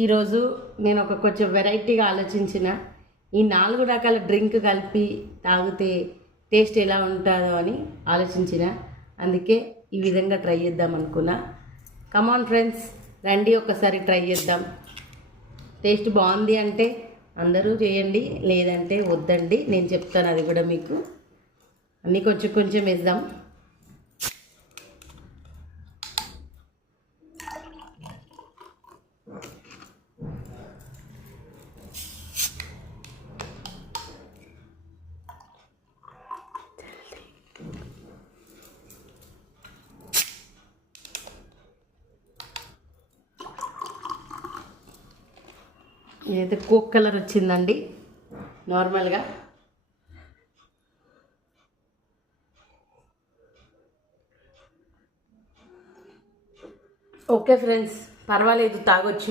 ఈరోజు నేను కొంచెం వెరైటీగా ఆలోచించిన ఈ 4 రకాల డ్రింక్ కలిపి తాగితే టేస్ట్ ఎలా ఉంటుందో అని ఆలోచించిన. అందుకే ఈ విధంగా ట్రై చేద్దాం అనుకున్నా. కమాన్ ఫ్రెండ్స్, రండి ఒకసారి ట్రై చేద్దాం. టేస్ట్ బాగుంది అంటే అందరూ చేయండి, లేదంటే వద్దండి. నేను చెప్తాను అది కూడా మీకు. అన్నీ కొంచెం కొంచెం వేద్దాం. ఇదైతే కోక్ కలర్ వచ్చిందండి నార్మల్గా. ఓకే ఫ్రెండ్స్, పర్వాలేదు, తాగొచ్చు.